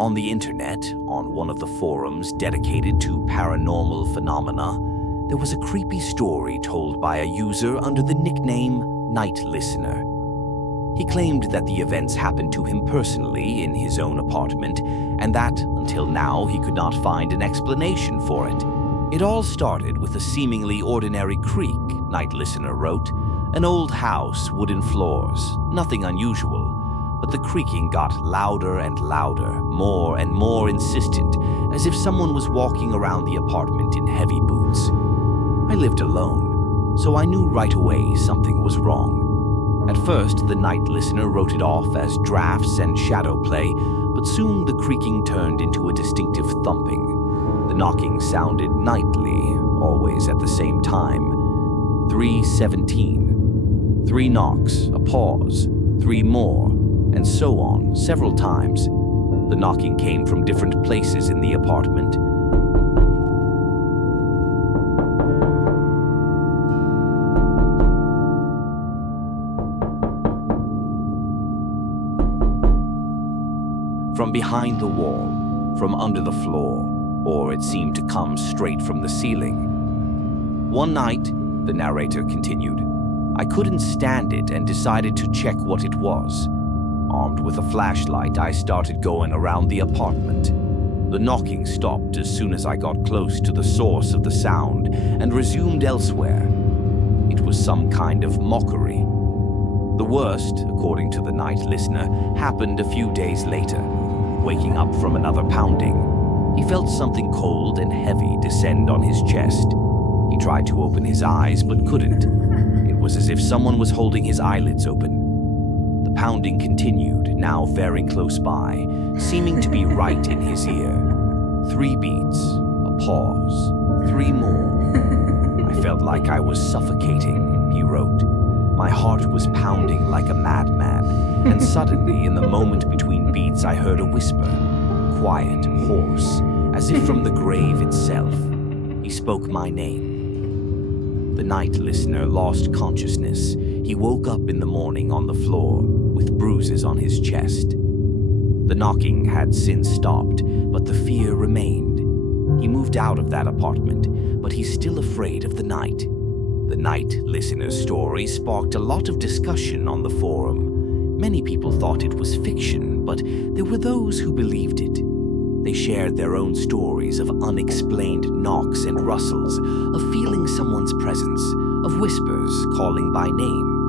On the internet, on one of the forums dedicated to paranormal phenomena, there was a creepy story told by a user under the nickname Night Listener. He claimed that the events happened to him personally in his own apartment, and that, until now, he could not find an explanation for it. It all started with a seemingly ordinary creak, Night Listener wrote. An old house, wooden floors, nothing unusual. But the creaking got louder and louder, more and more insistent, as if someone was walking around the apartment in heavy boots. I lived alone, so I knew right away something was wrong. At first, the Night Listener wrote it off as drafts and shadow play, but soon the creaking turned into a distinctive thumping. The knocking sounded nightly, always at the same time. 3:17. 3 knocks, a pause, 3 more, and so on, several times. The knocking came from different places in the apartment. From behind the wall, from under the floor, or it seemed to come straight from the ceiling. One night, the narrator continued, I couldn't stand it and decided to check what it was. Armed with a flashlight, I started going around the apartment. The knocking stopped as soon as I got close to the source of the sound and resumed elsewhere. It was some kind of mockery. The worst, according to the Night Listener, happened a few days later. Waking up from another pounding, he felt something cold and heavy descend on his chest. He tried to open his eyes but couldn't. It was as if someone was holding his eyelids open. The pounding continued, now very close by, seeming to be right in his ear. 3 beats, a pause, 3 more. I felt like I was suffocating, he wrote. My heart was pounding like a madman, and suddenly, in the moment between beats, I heard a whisper, quiet, hoarse, as if from the grave itself. He spoke my name. The Night Listener lost consciousness. He woke up in the morning on the floor, with bruises on his chest. The knocking had since stopped, but the fear remained. He moved out of that apartment, but he's still afraid of the night. The Night Listener's story sparked a lot of discussion on the forum. Many people thought it was fiction, but there were those who believed it. They shared their own stories of unexplained knocks and rustles, of feeling someone's presence, of whispers calling by name.